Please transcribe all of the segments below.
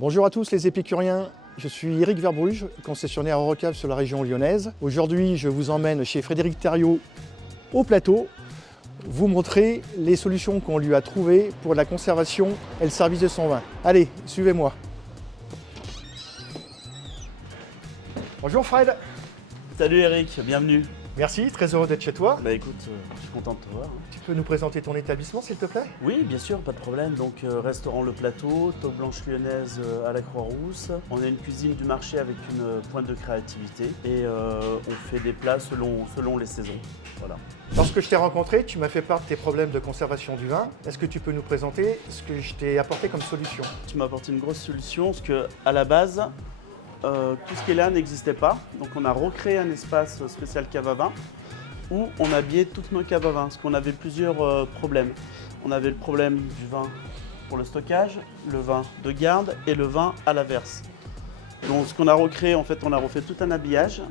Bonjour à tous les épicuriens, je suis Eric Verbruge, concessionnaire Eurocave sur la région lyonnaise. Aujourd'hui, je vous emmène chez Frédéric Thériault au plateau, vous montrer les solutions qu'on lui a trouvées pour la conservation et le service de son vin. Allez, suivez-moi. Bonjour Fred. Salut Eric, bienvenue. Merci, très heureux d'être chez toi. Bah écoute, je suis content de te voir. Tu peux nous présenter ton établissement s'il te plaît? Oui, bien sûr, pas de problème. Donc restaurant Le Plateau, Toque Blanche Lyonnaise à la Croix-Rousse. On a une cuisine du marché avec une pointe de créativité et on fait des plats selon les saisons. Voilà. Lorsque je t'ai rencontré, tu m'as fait part de tes problèmes de conservation du vin. Est-ce que tu peux nous présenter ce que je t'ai apporté comme solution? Tu m'as apporté une grosse solution parce qu'à la base, tout ce qui est là n'existait pas. Donc on a recréé un espace spécial cave à vin où on habillait toutes nos caves à vin parce qu'on avait plusieurs problèmes. On avait le problème du vin pour le stockage, le vin de garde et le vin à l'averse. Donc ce qu'on a recréé, en fait, on a refait tout un habillage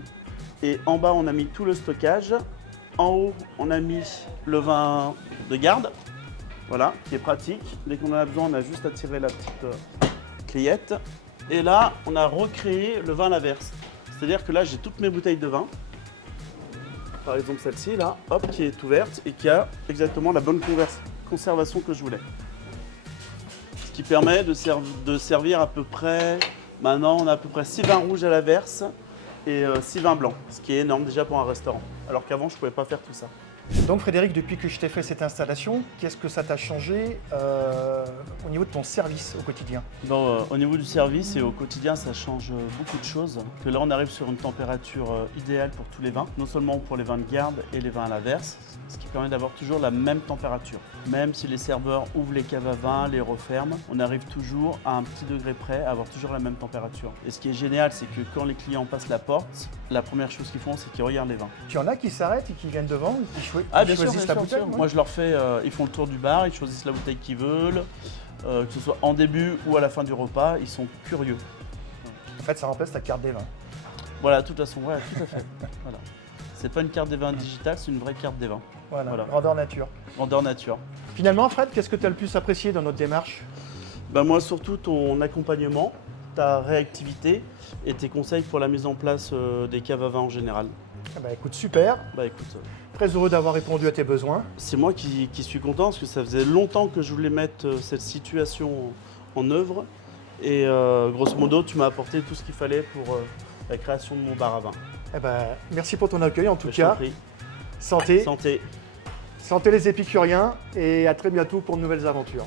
et en bas on a mis tout le stockage. En haut on a mis le vin de garde, voilà, qui est pratique. Dès qu'on en a besoin, on a juste à tirer la petite clayette. Et là, on a recréé le vin à l'averse. C'est-à-dire que là, j'ai toutes mes bouteilles de vin. Par exemple, celle-ci, là, hop, qui est ouverte et qui a exactement la bonne conservation que je voulais. Ce qui permet de servir à peu près... Maintenant, on a à peu près 6 vins rouges à l'averse et 6 vins blancs, ce qui est énorme déjà pour un restaurant. Alors qu'avant, je ne pouvais pas faire tout ça. Donc Frédéric, depuis que je t'ai fait cette installation, qu'est-ce que ça t'a changé au niveau de ton service au quotidien? Au niveau du service et au quotidien, ça change beaucoup de choses. Que là, on arrive sur une température idéale pour tous les vins, non seulement pour les vins de garde et les vins à l'averse, ce qui permet d'avoir toujours la même température. Même si les serveurs ouvrent les caves à vin, les referment, on arrive toujours à un petit degré près à avoir toujours la même température. Et ce qui est génial, c'est que quand les clients passent la porte, la première chose qu'ils font, c'est qu'ils regardent les vins. Tu en as qui s'arrêtent et qui viennent devant et qui bien choisissent sûr, la bien bouteille? sûr. Moi, je leur fais, ils font le tour du bar, ils choisissent la bouteille qu'ils veulent, que ce soit en début ou à la fin du repas, ils sont curieux. En fait, ça remplace ta carte des vins. Voilà, de toute façon, ouais, tout à fait. Voilà. C'est pas une carte des vins digitale, c'est une vraie carte des vins. Voilà. Grandeur nature. Grandeur nature. Finalement, Fred, qu'est-ce que tu as le plus apprécié dans notre démarche? Moi, surtout ton accompagnement, ta réactivité et tes conseils pour la mise en place des caves à vin en général. Écoute, super. Écoute, très heureux d'avoir répondu à tes besoins. C'est moi qui suis content parce que ça faisait longtemps que je voulais mettre cette situation en œuvre. Et grosso modo, tu m'as apporté tout ce qu'il fallait pour la création de mon bar à vin. Merci pour ton accueil en tout cas. Je t'en prie. Santé. Santé. Santé les épicuriens et à très bientôt pour de nouvelles aventures.